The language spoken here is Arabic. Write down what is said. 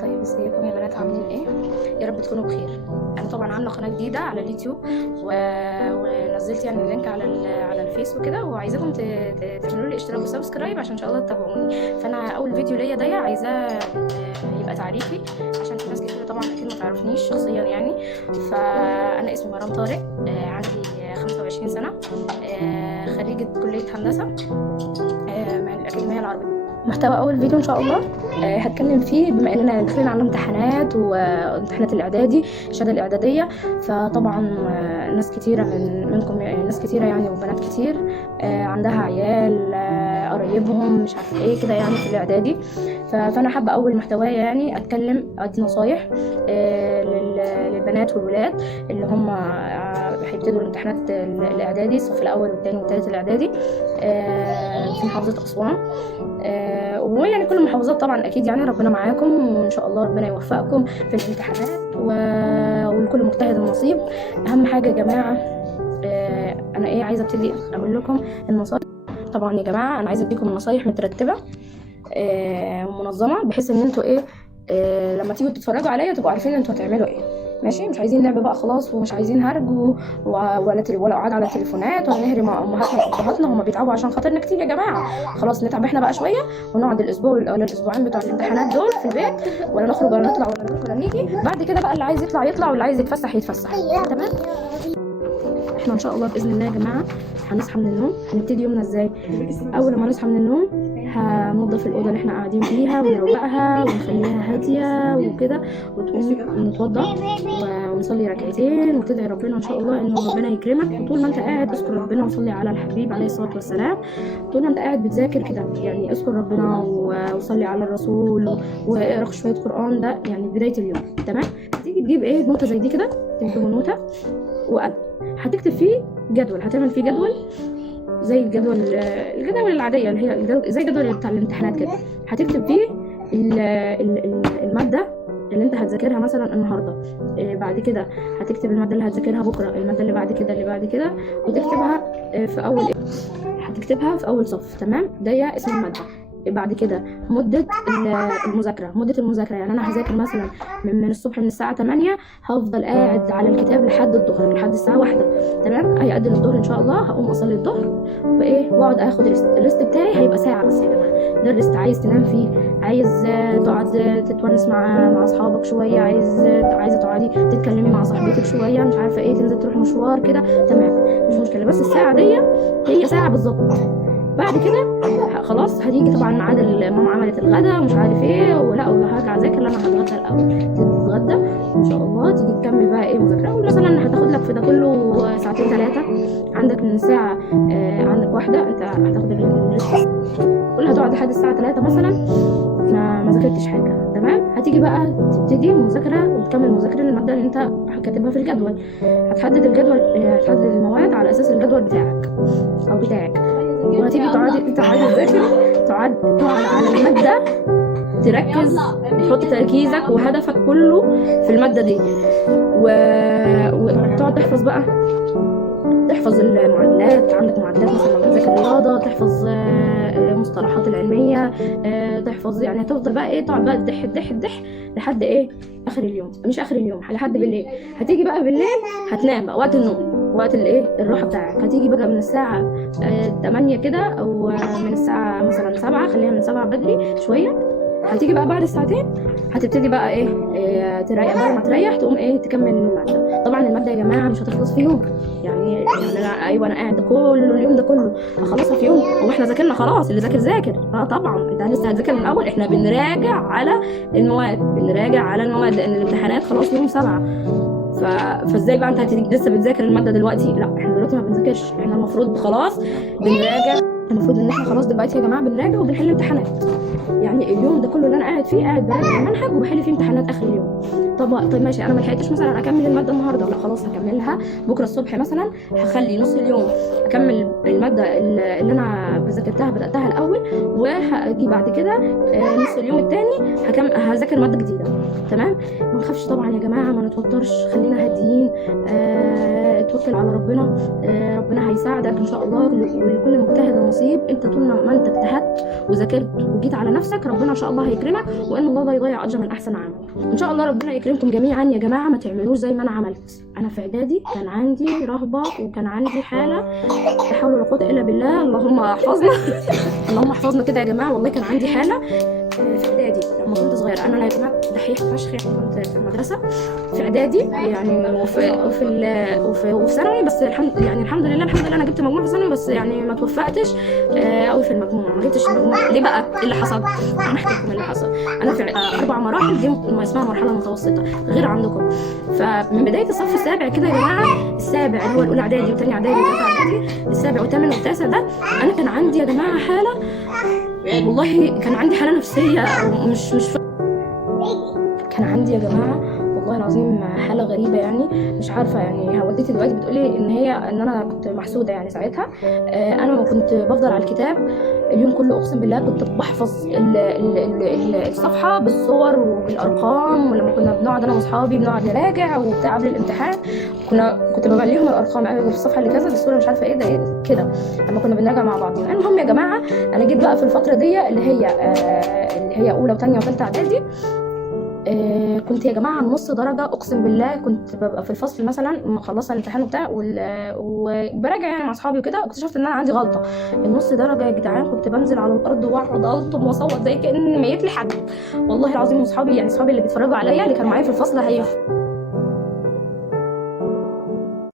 طيب ازيكم يا بنات، عاملين ايه؟ يا رب تكونوا بخير. انا طبعا عامله قناه جديده على اليوتيوب ونزلت يعني اللينك على الفيس وكده، وعايزاكم تعملوا لي اشتراك وسبسكرايب عشان ان شاء الله تتابعوني. فانا اول فيديو ليا ده عايزاه يبقى تعريفي، عشان في ناس كتير طبعا اكيد ما تعرفنيش شخصيا يعني. فانا اسمي مرام طارق، عندي 25 سنه، خريجه كليه هندسه من الاكاديميه العربيه. محتوى اول فيديو ان شاء الله هتكلم فيه، بما اننا داخلين على امتحانات وامتحانات الاعدادي، الشهاده الاعداديه. فطبعا ناس كتيره منكم، ناس كتيره يعني وبنات كتير عندها عيال قرايبهم مش عارفه ايه كده يعني في الاعدادي. فانا حابه اول محتوايا يعني اتكلم، ادي نصايح للبنات والولاد اللي هم هيبتدوا الامتحانات الاعدادي، الصف الاول والثاني والثالث الاعدادي في محافظه اسوان. ويعني كل المحافظات طبعا اكيد يعني ربنا معاكم، وان شاء الله ربنا يوفقكم في الامتحانات ولكل مجتهد النصيب. اهم حاجه يا جماعه، انا عايزه ابتدي اقول لكم النصائح. طبعا يا جماعه انا عايزه اديكم النصايح مترتبه ومنظمه، بحيث ان انتوا لما تيجوا تتفرجوا عليا تبقوا عارفين انتوا هتعملوا ايه. ماشي، مش عايزين لعب بقى خلاص، ومش عايزين هرج ولا قعد على تليفونات، ولا نهري مع امهاتنا وابهاتنا، هما بيتعبوا عشان خاطرنا كتير يا جماعه. خلاص نتعب احنا بقى شويه، ونقعد الاسبوع ولا الاسبوعين بتوع الامتحانات دول في البيت، ولا نخرج ولا نطلع ولا نروح ولا نيجي. بعد كده بقى اللي عايز يطلع يطلع، واللي عايز يتفسح يتفسح. تمام. احنا ان شاء الله باذن الله يا جماعه هنصحى من النوم. هنبتدي يومنا ازاي؟ اول ما نصحى من النوم هننضف الاوضه اللي احنا قاعدين فيها ونروقها ونخليها هاديه وكده، وتقوم نتوضا ونصلي ركعتين وتدعي ربنا ان شاء الله ان ربنا يكرمك. وطول ما انت قاعد اذكر ربنا وصلي على الحبيب عليه الصلاه والسلام. طول ما انت قاعد بتذاكر كده يعني اذكر ربنا وصلي على الرسول واقرا شويه قران، ده يعني بدايه اليوم. تمام. هتيجي تجيب نوته زي دي كده، تكتب نوته وقلم، هتكتب فيه جدول، هتعمل فيه جدول زي الجدول العاديه اللي هي زي الجدول بتاع الامتحانات كده. هتكتب فيه الماده اللي انت هتذاكرها مثلا النهارده، بعد كده هتكتب الماده اللي هتذاكرها بكره، الماده اللي بعد كده اللي بعد كده، وتكتبها في اول هتكتبها في اول صف. تمام. ده اسم الماده. بعد كده مدة المذاكرة يعني أنا هذاكر مثلا من الصبح من الساعة 8، هفضل قاعد على الكتاب لحد الظهر، لحد الساعة 1. تمام. هيقدم الظهر إن شاء الله، هقوم أصلي الظهر وأقعد آخد الريست بتاعي. هيبقى ساعة بس يا جماعة، ده الريست. عايز تنام فيه، عايز تقعد تتونس مع أصحابك شوية، عايزة تقعدي تتكلمي مع صاحبتك شوية، مش عارفة تنزل تروح مشوار كده، تمام، مش مشكلة. بس الساعة دي هي ساعة بالظبط. بعد كده خلاص هتيجي طبعا ميعاد ماما عملت الغدا ومش عارف ولا هرجع اذاكر. انا هتغدى الاول، تتغدى ان شاء الله، تيجي تكمل بقى مذاكره. مثلا هتاخد لك في ده كله ساعتين 3. عندك من الساعه عندك 1 انت هتاخد الريست، قول هتقعد لحد الساعه 3 مثلا ما ذاكرتش حاجه. تمام. هتيجي بقى تبتدي المذاكره وتكمل مذاكره الماده اللي انت كاتبها في الجدول. هتحدد المواد على اساس الجدول بتاعك او بتاعك، وهتيجي انت عايز تذاكر، تقعد على الماده، تركز، تحط تركيزك وهدفك كله في الماده دي، وتقعد تحفظ بقى، تحفظ المعادلات. عندك معادلات مثلا لما تذاكر رياضه، تحفظ مصطلحات العلميه، تحفظ يعني هتفضل بقى تقعد بقى تدح لحد اخر اليوم، مش اخر اليوم، لحد بالليل. هتيجي بقى بالليل هتنام بقى وقت النوم، وقت الراحه بتاعك. هتيجي بقى من الساعه 8 كده، او من الساعه مثلا 7، خليها من 7 بدري شويه. هتيجي بقى بعد الساعتين هتبتدي بقى تريح. بعد ما تريح تقوم تكمل الماده. طبعا الماده يا جماعه مش هتخلص في يوم، يعني انا قاعد ده كله اليوم ده كله اخلصها في يوم؟ واحنا ذاكرنا خلاص، اللي ذاكر طبعا انت لسه هتذاكر من الاول. احنا بنراجع على المواد لان الامتحانات خلاص يوم 7. فازاي بقى انت لسه بتذاكر الماده دلوقتي؟ لا، احنا دلوقتي ما بنذاكرش، احنا المفروض خلاص بنراجع. المفروض ان احنا خلاص دلوقتي يا جماعه بنراجع وبنحل امتحانات. يعني اليوم ده كله اللي انا قاعد فيه قاعد براجع المنهج وبحل فيه امتحانات اخر اليوم. طب ماشي، انا ما لحقتش مثلا اكمل الماده النهارده، لا خلاص هكملها بكره الصبح مثلا. هخلي نص اليوم اكمل الماده اللي انا ذاكرتها بداتها الاول، وهاجي بعد كده نص اليوم الثاني هذاكر ماده جديده. تمام. ما نخافش طبعا يا جماعه، ما نتوترش، خلينا هاديين، توكل على ربنا. ربنا هيساعدك ان شاء الله، ولكل مجتهد ونصيب. انت طول ما انت اجتهدت وذاكرت وجيت على نفسك ربنا ان شاء الله هيكرمك، وان الله لا يضيع اجر من احسن عمل. ان شاء الله ربنا يكرمكم جميعا يا جماعه. ما تعملوش زي ما انا عملت. انا في اعدادي كان عندي رهبه وكان عندي حاله لا حول ولا قوه الا بالله، اللهم احفظنا اللهم احفظنا كده يا جماعه. والله كان عندي حاله في اعدادي لما كنت صغيره. انا يا جماعه دحيح فشخ، يعني كنت في المدرسه في اعدادي يعني وفي ثانوي، بس الحمد لله انا جبت مجموع في ثانوي، بس يعني ما توفقتش قوي في المجموع، ما جبتش المجموع. ليه بقى؟ ايه اللي حصل؟ انا احكي لكم اللي حصل. انا في 4 مراحل، دي ما اسمها مرحله متوسطه غير عندكم. فمن بدايه الصف السابع كده يا جماعه، السابع اللي هو الاولى اعدادي وثاني اعدادي وثالثه اعدادي، السابع والثامن والتاسع ده، انا كان عندي يا جماعه حاله، والله كان عندي حاله نفسيه مش كان عندي يا جماعه والله العظيم حاله غريبه، يعني مش عارفه. يعني والدتي دلوقتي بتقولي ان انا كنت محسوده يعني ساعتها. انا كنت بفضل على الكتاب اليوم كله، اقسم بالله كنت بحفظ الصفحه بالصور وبالارقام. ولما كنا بنقعد انا واصحابي بنقعد نراجع وبتاع قبل الامتحان، كنت بمليهم الارقام في الصفحه اللي كذا بالصوره مش عارفه ايه ده ايه كده، لما كنا بنراجع مع بعضنا. المهم يا جماعه، انا جيت بقى في الفتره دي اللي هي اولى وثانيه وثالثه اعدادي. كنت يا جماعه نص درجه، اقسم بالله كنت ببقى في الفصل مثلا مخلصه الامتحان وبتاع وبراجع يعني مع اصحابي وكده، واكتشفت ان انا عندي غلطه. النص درجه يا جدعان كنت بنزل على الارض واقعد الطم واصوت زي كأن ميت لي حد. والله العظيم. واصحابي يعني اصحابي اللي بيتفرجوا عليا اللي كانوا معايا في الفصل